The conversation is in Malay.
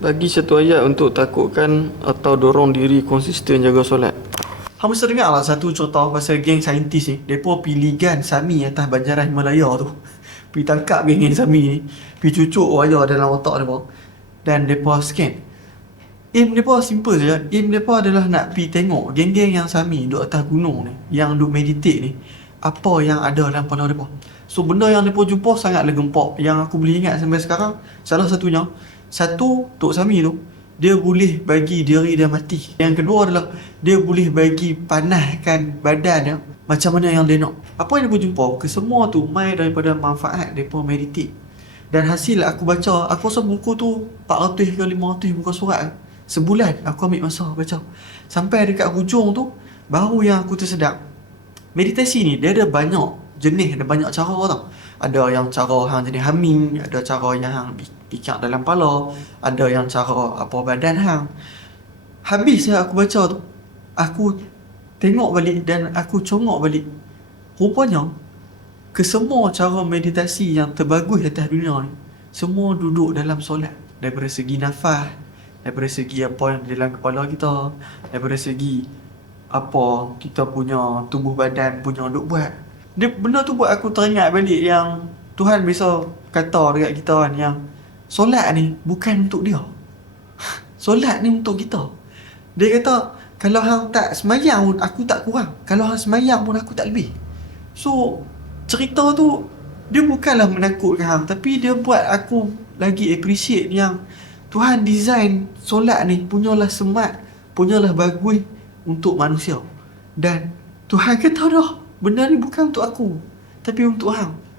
Bagi satu ayat untuk takutkan atau dorong diri konsisten jaga solat. Hang mesti dengar lah satu contoh pasal geng saintis ni. Mereka pergi ligan Sami atas banjaran Himalaya tu. Pergi tangkap geng Sami ni. Pergi cucuk wayar dalam otak mereka. Dan mereka scan. Aim mereka simple je. Aim mereka adalah nak pergi tengok geng-geng yang Sami duduk atas gunung ni, yang duduk meditate ni, apa yang ada dalam kepala mereka. So benda yang mereka jumpa sangatlah gempak. Yang aku boleh ingat sampai sekarang, salah satunya, satu, Tok Sami tu, dia boleh bagi diri dia mati. Yang kedua adalah, dia boleh bagi panaskan badan dia macam mana yang dia nak. Apa yang dia jumpa, kesemua tu mai daripada manfaat mereka meditate. Dan hasil aku baca, aku rasa buku tu 400 ke 500 muka surat. Sebulan aku ambil masa baca. Sampai dekat hujung tu, baru yang aku tersedar. Meditasi ni, dia ada banyak jenis, ada banyak cara tau. Ada yang cara hang jenis humming, ada cara yang hang ikat dalam kepala, ada yang cara apa badan hang. Habis aku baca tu, aku tengok balik dan aku congok balik. Rupanya, kesemua cara meditasi yang terbagus atas dunia ni, semua duduk dalam solat. Daripada segi nafas, daripada segi apa yang dalam kepala kita, daripada segi apa kita punya tubuh badan punya duk buat. Benda tu buat aku teringat balik yang Tuhan bisa kata dekat kita kan, yang solat ni bukan untuk dia. Solat ni untuk kita. Dia kata, kalau hang tak semayang pun aku tak kurang, kalau hang semayang pun aku tak lebih. So cerita tu, dia bukanlah menakutkan hang, tapi dia buat aku lagi appreciate yang Tuhan design solat ni punyalah smart, punyalah bagus untuk manusia. Dan Tuhan kata dah, benda ni bukan untuk aku, tapi untuk hang.